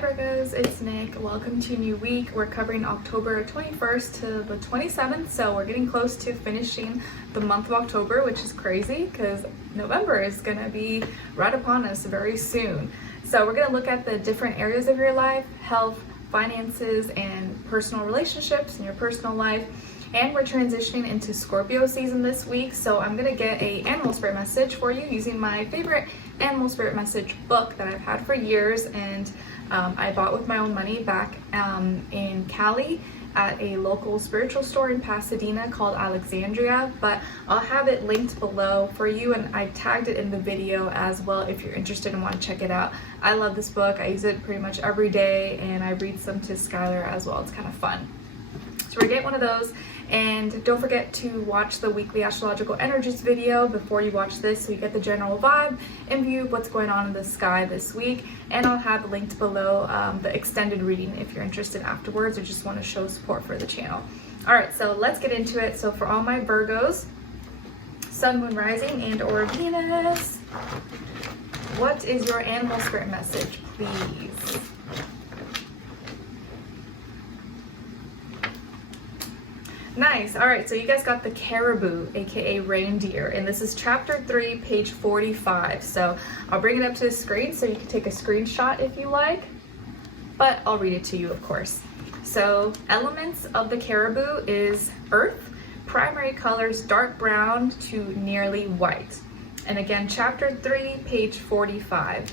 Hi Virgos, it's Nick. Welcome to a new week. We're covering October 21st to the 27th, so we're getting close to finishing the month of October, which is crazy because November is going to be right upon us very soon. So we're going to look at the different areas of your life, health, finances, and personal relationships in your personal life. And we're transitioning into Scorpio season this week, so I'm gonna get a animal spirit message for you using my favorite animal spirit message book that I've had for years, and I bought with my own money back in Cali at a local spiritual store in Pasadena called Alexandria, but I'll have it linked below for you, and I tagged it in the video as well if you're interested and want to check it out. I love this book. I use it pretty much every day, and I read some to Skylar as well. It's kind of fun. So we're gonna get one of those, and don't forget to watch the weekly astrological energies video before you watch this so you get the general vibe and view of what's going on in the sky this week. And I'll have linked below the extended reading if you're interested afterwards or just want to show support for the channel. All right, so let's get into it. So for all my Virgos, Sun, Moon, Rising, and or Venus, what is your animal spirit message, please? Nice. All right, so you guys got the caribou, aka reindeer, and this is chapter 3, page 45. So I'll bring it up to the screen so you can take a screenshot if you like, but I'll read it to you, of course. So elements of the caribou is earth, primary colors dark brown to nearly white. And again, chapter 3, page 45.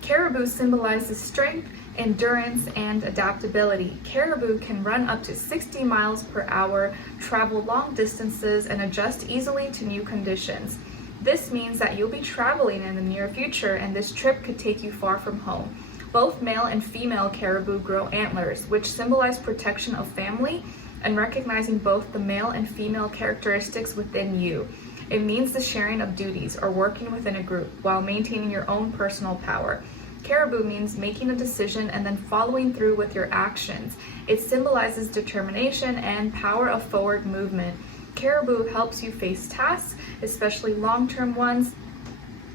Caribou symbolizes strength, endurance, and adaptability. Caribou can run up to 60 miles per hour, travel long distances, and adjust easily to new conditions. This means that you'll be traveling in the near future, and this trip could take you far from home. Both male and female caribou grow antlers, which symbolize protection of family and recognizing both the male and female characteristics within you. It means the sharing of duties or working within a group while maintaining your own personal power. Caribou means making a decision and then following through with your actions. It symbolizes determination and power of forward movement. Caribou helps you face tasks, especially long-term ones,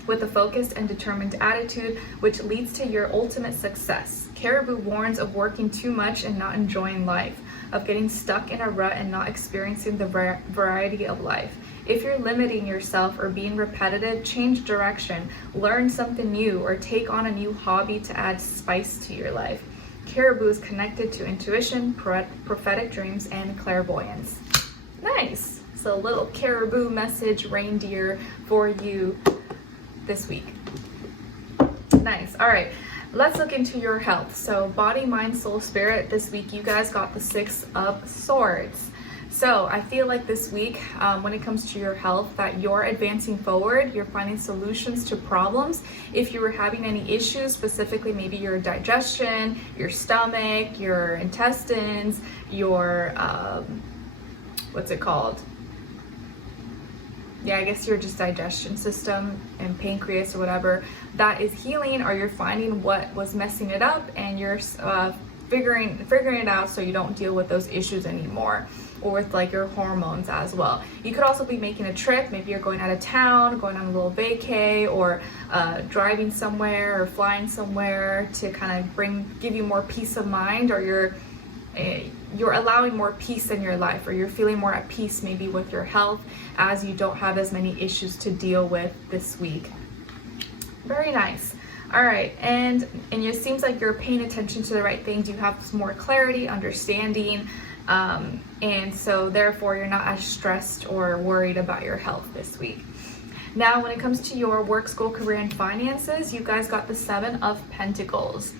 with a focused and determined attitude, which leads to your ultimate success. Caribou warns of working too much and not enjoying life, of getting stuck in a rut and not experiencing the variety of life. If you're limiting yourself or being repetitive, change direction, learn something new, or take on a new hobby to add spice to your life. Caribou is connected to intuition, prophetic dreams, and clairvoyance. Nice. So a little caribou message reindeer for you this week. Nice. All right. Let's look into your health. So body, mind, soul, spirit. This week you guys got the 6 of Swords. So I feel like this week, when it comes to your health, that you're advancing forward, you're finding solutions to problems. If you were having any issues, specifically maybe your digestion, your stomach, your intestines, your, what's it called? Yeah, I guess your just digestion system and pancreas or whatever, that is healing, or you're finding what was messing it up and you're figuring it out so you don't deal with those issues anymore, or with like your hormones as well. You could also be making a trip. Maybe you're going out of town, going on a little vacay, or driving somewhere or flying somewhere to kind of give you more peace of mind, or you're allowing more peace in your life, or you're feeling more at peace maybe with your health as you don't have as many issues to deal with this week. Very nice. All right, and it seems like you're paying attention to the right things. You have some more clarity, understanding, and so therefore you're not as stressed or worried about your health this week. Now, when it comes to your work, school, career, and finances, you guys got the 7 of Pentacles.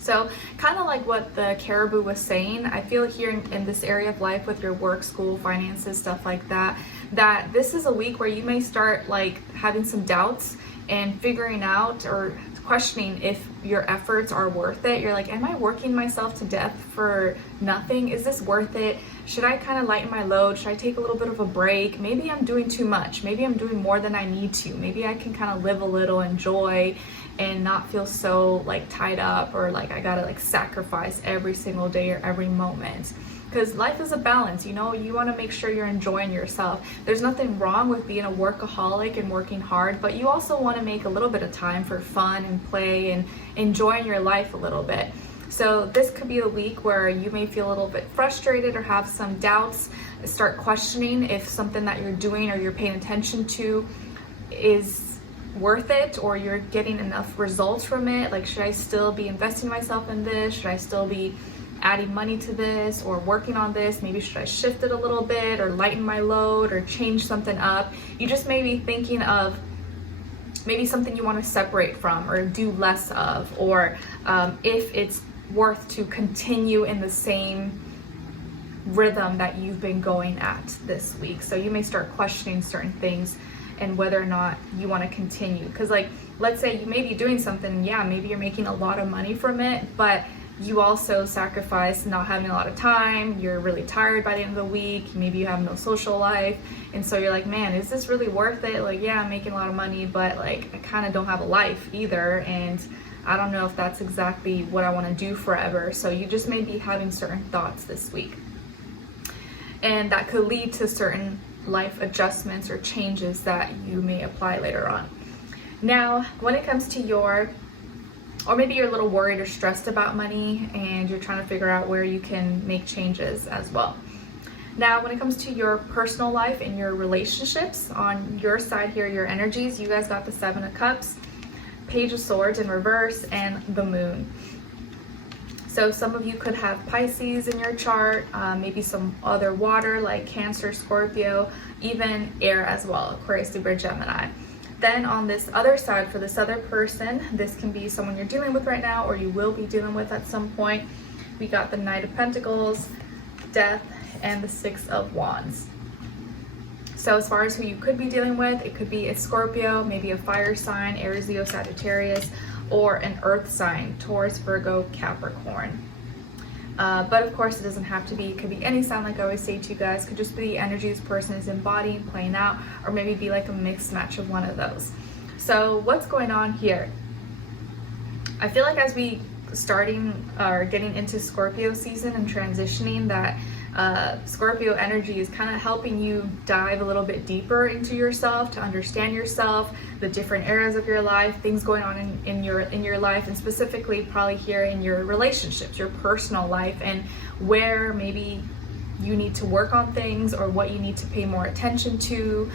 So kind of like what the caribou was saying, I feel here in this area of life with your work, school, finances, stuff like that, that this is a week where you may start like having some doubts and figuring out or questioning if your efforts are worth it. You're like, am I working myself to death for nothing? Is this worth it? Should I kind of lighten my load? Should I take a little bit of a break? Maybe I'm doing too much. Maybe I'm doing more than I need to. Maybe I can kind of live a little, enjoy, and not feel so like tied up, or like I gotta like sacrifice every single day or every moment. Because life is a balance, you know, you want to make sure you're enjoying yourself. There's nothing wrong with being a workaholic and working hard, but you also want to make a little bit of time for fun and play and enjoying your life a little bit. So this could be a week where you may feel a little bit frustrated or have some doubts, start questioning if something that you're doing or you're paying attention to is worth it, or you're getting enough results from it. Like, should I still be investing myself in this? Should I still be adding money to this or working on this? Maybe should I shift it a little bit or lighten my load or change something up? You just may be thinking of maybe something you want to separate from or do less of, or if it's worth to continue in the same rhythm that you've been going at this week. So you may start questioning certain things and whether or not you want to continue. Because like, let's say you may be doing something, yeah, maybe you're making a lot of money from it, but you also sacrifice not having a lot of time. You're really tired by the end of the week. Maybe you have no social life. And so you're like, man, is this really worth it? Like, yeah, I'm making a lot of money, but like, I kind of don't have a life either. And I don't know if that's exactly what I want to do forever. So you just may be having certain thoughts this week. And that could lead to certain life adjustments or changes that you may apply later on. Now, when it comes to or maybe you're a little worried or stressed about money and you're trying to figure out where you can make changes as well. Now, when it comes to your personal life and your relationships, on your side here, your energies, you guys got the 7 of Cups, Page of Swords in reverse, and the Moon. So some of you could have Pisces in your chart, maybe some other water like Cancer, Scorpio, even air as well, Aquarius, Libra, Gemini. Then on this other side, for this other person, this can be someone you're dealing with right now or you will be dealing with at some point. We got the Knight of Pentacles, Death, and the 6 of Wands. So as far as who you could be dealing with, it could be a Scorpio, maybe a fire sign, Aries, Leo, Sagittarius, or an earth sign, Taurus, Virgo, Capricorn. But of course, it doesn't have to be. It could be any sign, like I always say to you guys. It could just be the energy this person is embodying, playing out, or maybe be like a mixed match of one of those. So what's going on here? I feel like as we starting or getting into Scorpio season and transitioning, that Scorpio energy is kind of helping you dive a little bit deeper into yourself, to understand yourself, the different areas of your life, things going on in your life, and specifically probably here in your relationships, your personal life, and where maybe you need to work on things or what you need to pay more attention to,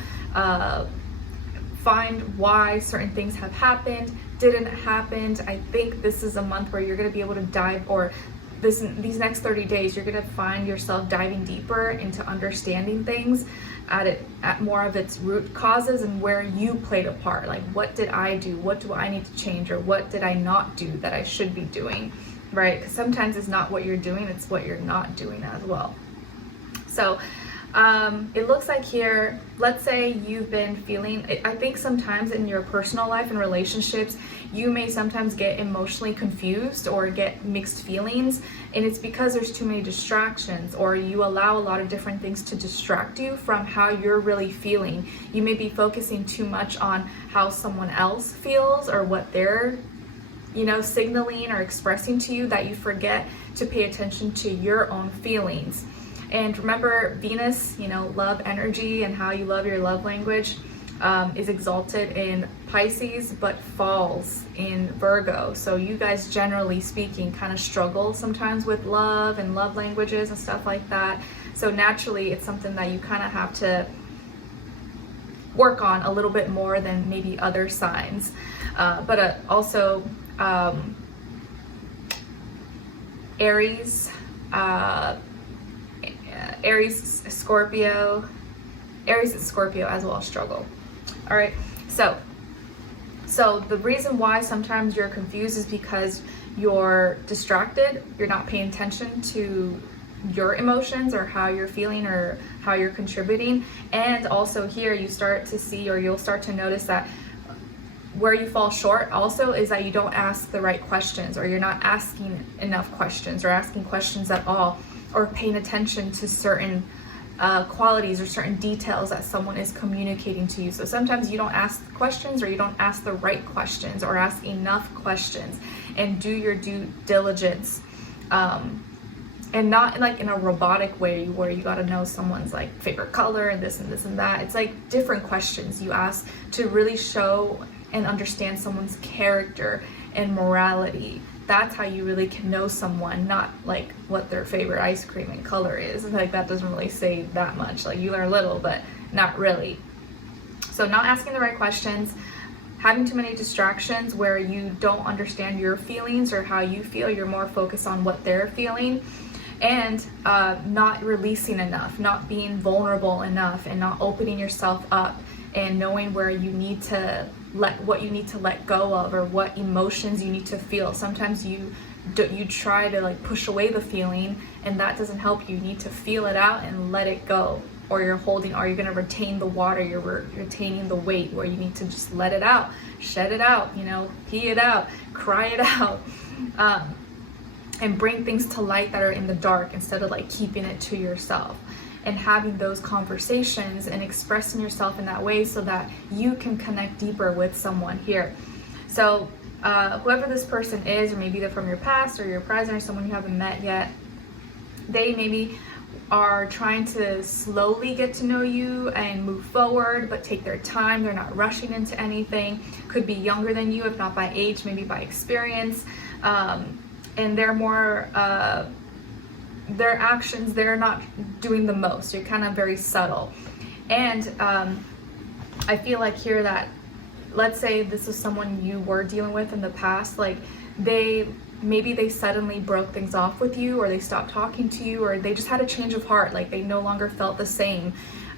find why certain things have happened, didn't happen. I think this is a month where you're going to be able to dive, or these next 30 days, you're going to find yourself diving deeper into understanding things at more of its root causes and where you played a part. Like, what did I do? What do I need to change? Or what did I not do that I should be doing, right? Because sometimes it's not what you're doing, it's what you're not doing as well. So it looks like here, let's say you've been feeling, I think sometimes in your personal life and relationships, you may sometimes get emotionally confused or get mixed feelings, and it's because there's too many distractions, or you allow a lot of different things to distract you from how you're really feeling. You may be focusing too much on how someone else feels or what they're, signaling or expressing to you, that you forget to pay attention to your own feelings. And remember, Venus, love energy and how you love your love language, is exalted in Pisces but falls in Virgo. So you guys, generally speaking, kind of struggle sometimes with love and love languages and stuff like that. So naturally, it's something that you kind of have to work on a little bit more than maybe other signs. But also Aries, Aries, Scorpio, Aries and Scorpio as well struggle. All right, so the reason why sometimes you're confused is because you're distracted, you're not paying attention to your emotions or how you're feeling or how you're contributing. And also here you start to see, or you'll start to notice that where you fall short also is that you don't ask the right questions, or you're not asking enough questions, or asking questions at all, or paying attention to certain qualities or certain details that someone is communicating to you. So sometimes you don't ask questions, or you don't ask the right questions, or ask enough questions, and do your due diligence. And not like in a robotic way where you got to know someone's like favorite color and this and this and that. It's like different questions you ask to really show and understand someone's character and morality. That's how you really can know someone, not like what their favorite ice cream and color is. Like that doesn't really say that much. Like you learn a little, but not really. So not asking the right questions, having too many distractions where you don't understand your feelings or how you feel. You're more focused on what they're feeling, and not releasing enough, not being vulnerable enough, and not opening yourself up and knowing where you need to what you need to let go of, or what emotions you need to feel. Sometimes you try to like push away the feeling, and that doesn't help you. You need to feel it out and let it go, or you're going to retain the water, you're retaining the weight, where you need to just let it out, shed it out, pee it out, cry it out, and bring things to light that are in the dark instead of like keeping it to yourself. And having those conversations and expressing yourself in that way so that you can connect deeper with someone here. So whoever this person is, or maybe they're from your past or your present or someone you haven't met yet, they maybe are trying to slowly get to know you and move forward, but take their time. They're not rushing into anything. Could be younger than you, if not by age, maybe by experience. And they're more their actions, they're not doing the most. You're kind of very subtle. And I feel like here that, let's say this is someone you were dealing with in the past, like maybe they suddenly broke things off with you, or they stopped talking to you, or they just had a change of heart, like they no longer felt the same.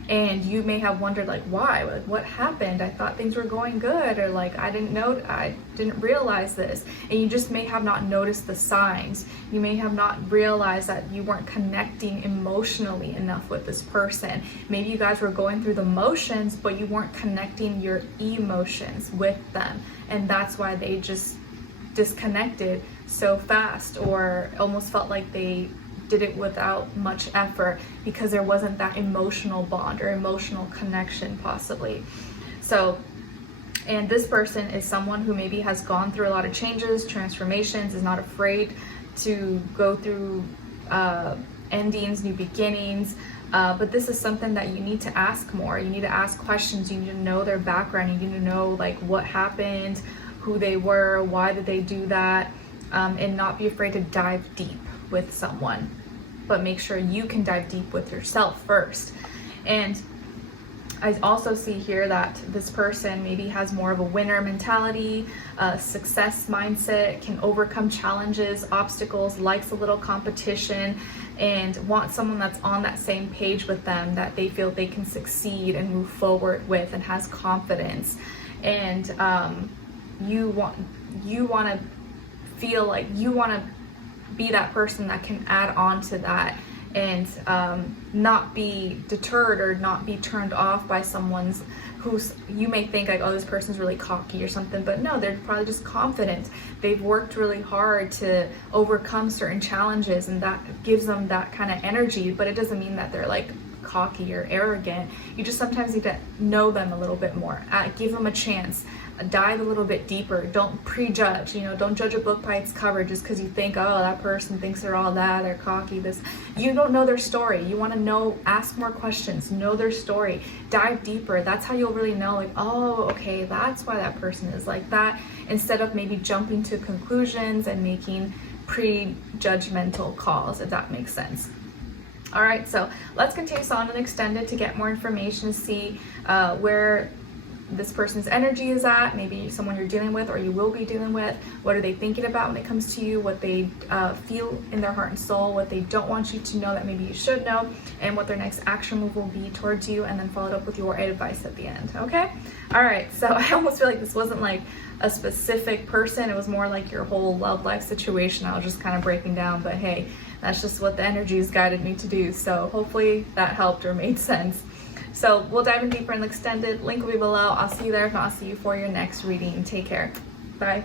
And you may have wondered like, why? Like, what happened? I thought things were going good, or like I didn't realize this. And you just may have not noticed the signs. You may have not realized that you weren't connecting emotionally enough with this person. Maybe you guys were going through the motions, but you weren't connecting your emotions with them, and that's why they just disconnected so fast, or almost felt like they did it without much effort, because there wasn't that emotional bond or emotional connection possibly. So, and this person is someone who maybe has gone through a lot of changes, transformations, is not afraid to go through endings, new beginnings, but this is something that you need to ask more. You need to ask questions. You need to know their background. You need to know like what happened, who they were, why did they do that, and not be afraid to dive deep with someone, but make sure you can dive deep with yourself first. And I also see here that this person maybe has more of a winner mentality, success mindset, can overcome challenges, obstacles, likes a little competition, and wants someone that's on that same page with them, that they feel they can succeed and move forward with, and has confidence. And you want to feel like you want to be that person that can add on to that, and not be deterred or not be turned off by someone's who's, you may think like, oh, this person's really cocky or something, but no, they're probably just confident. They've worked really hard to overcome certain challenges, and that gives them that kind of energy, but it doesn't mean that they're like cocky or arrogant. You just sometimes need to know them a little bit more, give them a chance, dive a little bit deeper. Don't prejudge, don't judge a book by its cover just because you think, oh, that person thinks they're all that, they're cocky, this. You don't know their story. You want to know, ask more questions, know their story, dive deeper. That's how you'll really know, like, oh, okay, that's why that person is like that, instead of maybe jumping to conclusions and making prejudgmental calls, if that makes sense. All right, so let's continue on and extend it to get more information, see where this person's energy is at, maybe someone you're dealing with or you will be dealing with. What are they thinking about when it comes to you, what they feel in their heart and soul, what they don't want you to know that maybe you should know, and what their next action move will be towards you, and then followed up with your advice at the end. Okay? All right, so I almost feel like this wasn't like a specific person, it was more like your whole love life situation. I was just kind of breaking down, but hey, that's just what the energies guided me to do. So hopefully that helped or made sense. So we'll dive in deeper and extend it. Link will be below. I'll see you there. If not, I'll see you for your next reading. Take care. Bye.